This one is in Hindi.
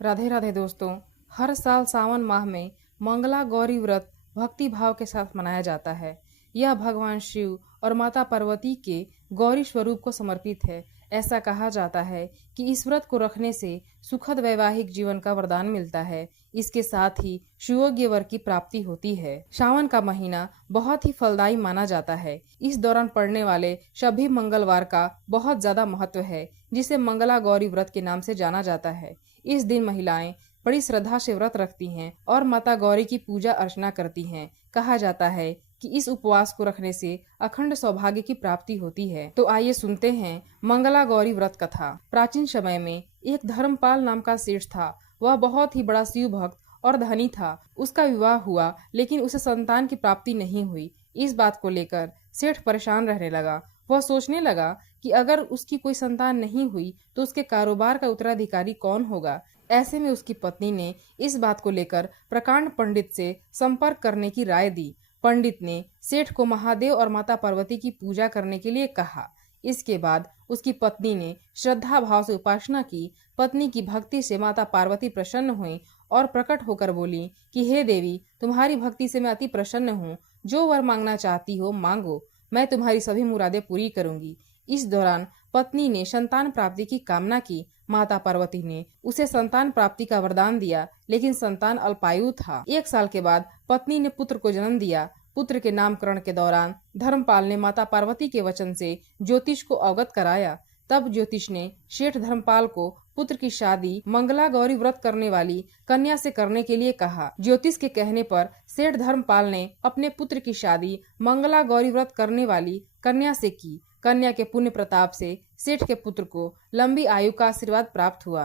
राधे राधे दोस्तों। हर साल सावन माह में मंगला गौरी व्रत भक्ति भाव के साथ मनाया जाता है। यह भगवान शिव और माता पार्वती के गौरी स्वरूप को समर्पित है। ऐसा कहा जाता है कि इस व्रत को रखने से सुखद वैवाहिक जीवन का वरदान मिलता है। इसके साथ ही सुयोग्य वर की प्राप्ति होती है। सावन का महीना बहुत ही फलदायी माना जाता है। इस दौरान पड़ने वाले सभी मंगलवार का बहुत ज्यादा महत्व है, जिसे मंगला गौरी व्रत के नाम से जाना जाता है। इस दिन महिलाएं बड़ी श्रद्धा से व्रत रखती हैं और माता गौरी की पूजा अर्चना करती हैं। कहा जाता है कि इस उपवास को रखने से अखंड सौभाग्य की प्राप्ति होती है। तो आइए सुनते हैं मंगला गौरी व्रत कथा। प्राचीन समय में एक धर्मपाल नाम का सेठ था। वह बहुत ही बड़ा शिव भक्त और धनी था। उसका विवाह हुआ, लेकिन उसे संतान की प्राप्ति नहीं हुई। इस बात को लेकर सेठ परेशान रहने लगा। वह सोचने लगा कि अगर उसकी कोई संतान नहीं हुई तो उसके कारोबार का उत्तराधिकारी कौन होगा। ऐसे में उसकी पत्नी ने इस बात को लेकर प्रकांड पंडित से संपर्क करने की राय दी। पंडित ने सेठ को महादेव और माता पार्वती की पूजा करने के लिए कहा। इसके बाद उसकी पत्नी ने श्रद्धा भाव से उपासना की। पत्नी की भक्ति से माता पार्वती प्रसन्न हुई और प्रकट होकर बोली कि हे देवी, तुम्हारी भक्ति से मैं अति प्रसन्न हूँ। जो वर मांगना चाहती हो मांगो, मैं तुम्हारी सभी मुरादें पूरी करूंगी। इस दौरान पत्नी ने संतान प्राप्ति की कामना की। माता पार्वती ने उसे संतान प्राप्ति का वरदान दिया, लेकिन संतान अल्पायु था। 1 साल के बाद पत्नी ने पुत्र को जन्म दिया। पुत्र के नामकरण के दौरान धर्मपाल ने माता पार्वती के वचन से ज्योतिष को अवगत कराया। तब ज्योतिष ने शेठ धर्मपाल को पुत्र की शादी मंगला गौरी व्रत करने वाली कन्या से करने के लिए कहा। ज्योतिष के कहने पर सेठ धर्मपाल ने अपने पुत्र की शादी मंगला गौरी व्रत करने वाली कन्या से की। कन्या के पुण्य प्रताप से सेठ के पुत्र को लंबी आयु का आशीर्वाद प्राप्त हुआ।